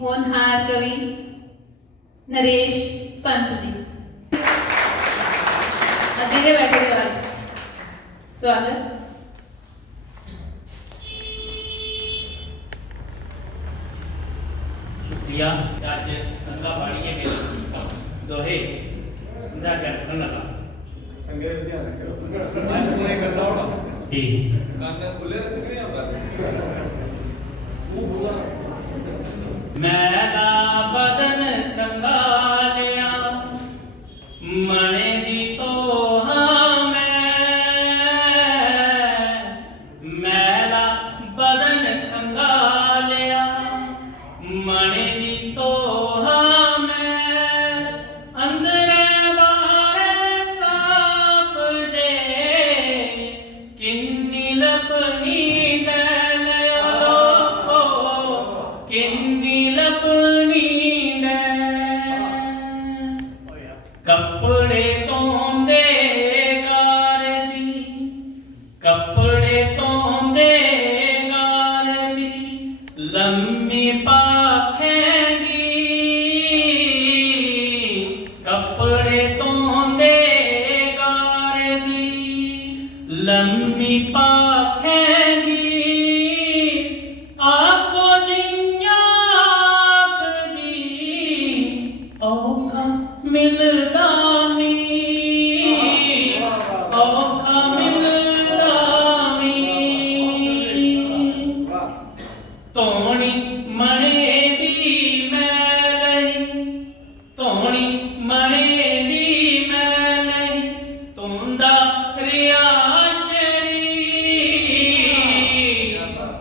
होनहार कवि नरेश पंत जी अधीरे बैठे हुए स्वागत। शुक्रिया। आज संगा पाड़िए के दोहे इंदा चरखन लगा संगे ध्यान करो आज पूरे करना होगा ठीक कांचा खुले रख रहे हैं पर वो बोला मैला बदन कंगालिया मणे दी तो हाँ मैला बदन कंगालिया मणे दी तो हाँ मैल अंदरे बारे साफ जे किन्नी लपनी डैल लोको किन्नी लपनी कपड़े धोंदे गार दी कपड़े धोंदे गार दी लम्मी पाखेंगी कपड़े धोंदे गार दी लम्मी पाखेंगी आको जियां आखदी औखा मिलदा मी औखा मिलदा मी धोनी मणे दी मैल धोनी मणे दी मैल तुंदा रिया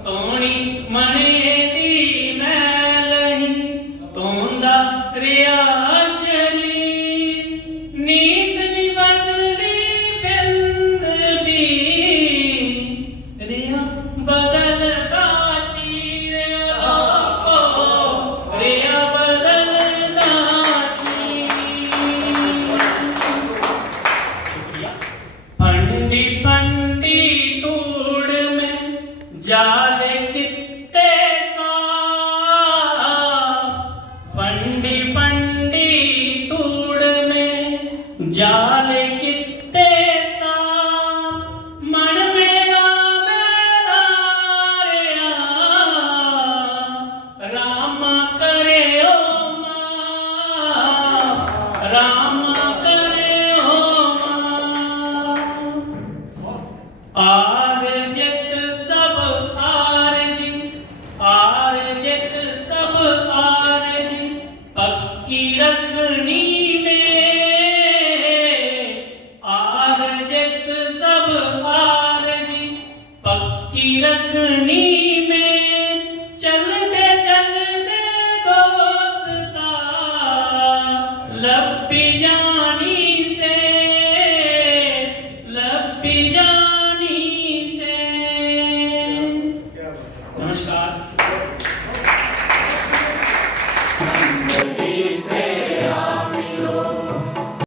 धोनी मणे दी मैल तुंदा रिया नीत नी बदली बिंद भी रिया बदलदा चीरिया को रिया बदलदा शुक्रिया। फंडी फंडी तूड़ में जाल कित्ते सा फंडी फंडी तूड़ में जाल कित्ते सा मन मेरा मेरा रिया रामा करे ओ माँ रामा करे ओ माँ आर जित सब आर जी आर जित सब आर जी पक्की रखनी में आर जित सब आर जी पक्की रखनी में चल दे दोस्ता लपी जा